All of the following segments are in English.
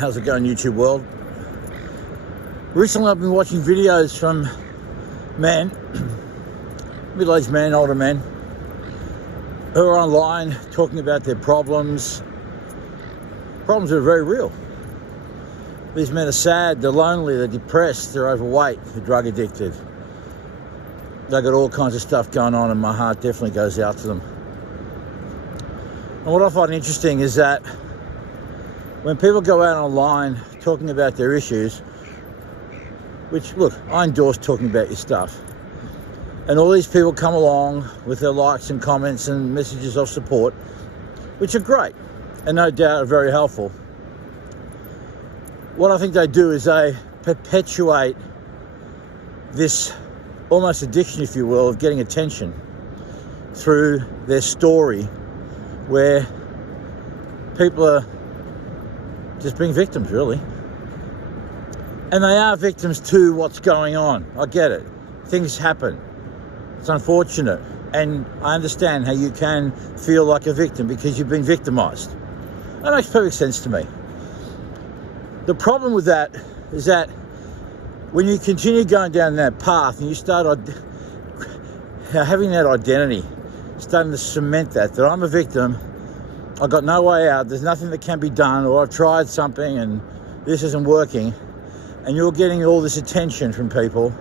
How's it going, YouTube world? Recently I've been watching videos from men, middle-aged men, older men, who are online talking about their problems that are very real. These men are sad, they're lonely, they're depressed, they're overweight, they're drug addicted. They've got all kinds of stuff going on, and my heart definitely goes out to them. And what I find interesting is that when people go out online talking about their issues, which, look, I endorse talking about your stuff, and all these people come along with their likes and comments and messages of support, which are great and no doubt are very helpful. What I think they do is they perpetuate this almost addiction, if you will, of getting attention through their story, where people are just being victims, really. And they are victims to what's going on. I get it. Things happen. It's unfortunate. And I understand how you can feel like a victim because you've been victimized. That makes perfect sense to me. The problem with that is that when you continue going down that path and you start having that identity, starting to cement that I'm a victim, I've got no way out, there's nothing that can be done, or I've tried something and this isn't working, and you're getting all this attention from people,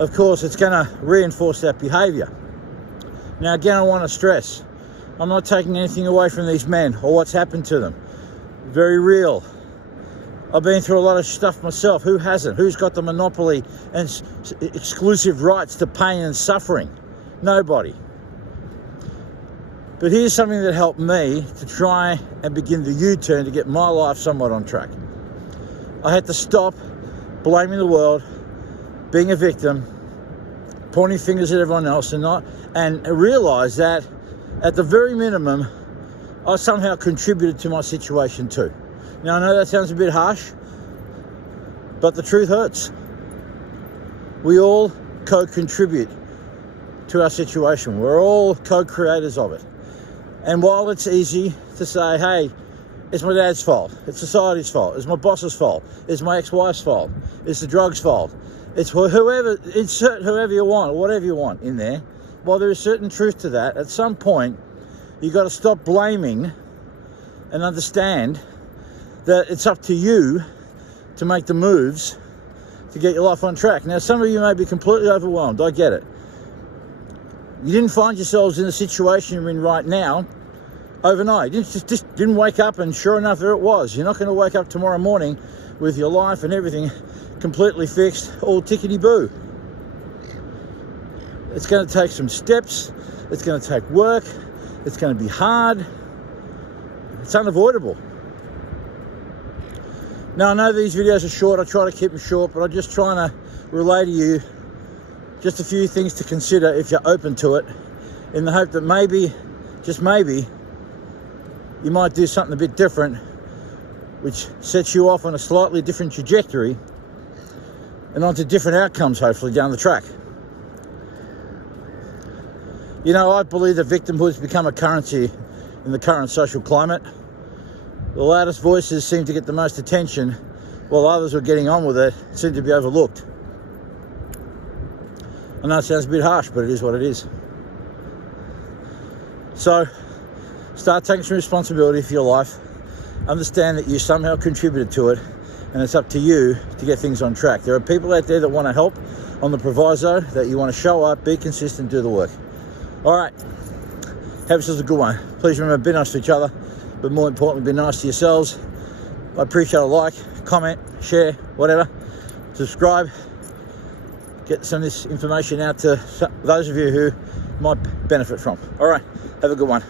of course it's going to reinforce that behavior. Now again, I want to stress, I'm not taking anything away from these men or what's happened to them. Very real. I've been through a lot of stuff myself. Who hasn't? Who's got the monopoly and exclusive rights to pain and suffering? Nobody. But here's something that helped me to try and begin the U-turn to get my life somewhat on track. I had to stop blaming the world, being a victim, pointing fingers at everyone else, and realize that at the very minimum, I somehow contributed to my situation too. Now, I know that sounds a bit harsh, but the truth hurts. We all co-contribute to our situation. We're all co-creators of it. And while it's easy to say, hey, it's my dad's fault, it's society's fault, it's my boss's fault, it's my ex-wife's fault, it's the drugs' fault, it's whoever, insert whoever you want, or whatever you want in there, while there is certain truth to that, at some point, you've got to stop blaming and understand that it's up to you to make the moves to get your life on track. Now, some of you may be completely overwhelmed. I get it. You didn't find yourselves in the situation you're in right now overnight. You just didn't wake up and sure enough, there it was. You're not going to wake up tomorrow morning with your life and everything completely fixed, all tickety-boo. It's going to take some steps. It's going to take work. It's going to be hard. It's unavoidable. Now, I know these videos are short. I try to keep them short, but I'm just trying to relay to you just a few things to consider if you're open to it, in the hope that maybe, just maybe, you might do something a bit different, which sets you off on a slightly different trajectory and onto different outcomes, hopefully, down the track. You know, I believe that victimhood's become a currency in the current social climate. The loudest voices seem to get the most attention, while others who are getting on with it seem to be overlooked. I know it sounds a bit harsh, but it is what it is. So, start taking some responsibility for your life. Understand that you somehow contributed to it, and it's up to you to get things on track. There are people out there that want to help on the proviso that you want to show up, be consistent, do the work. All right, have yourselves a good one. Please remember, be nice to each other, but more importantly, be nice to yourselves. I appreciate a like, comment, share, whatever. Subscribe. Get some of this information out to those of you who might benefit from. All right, have a good one.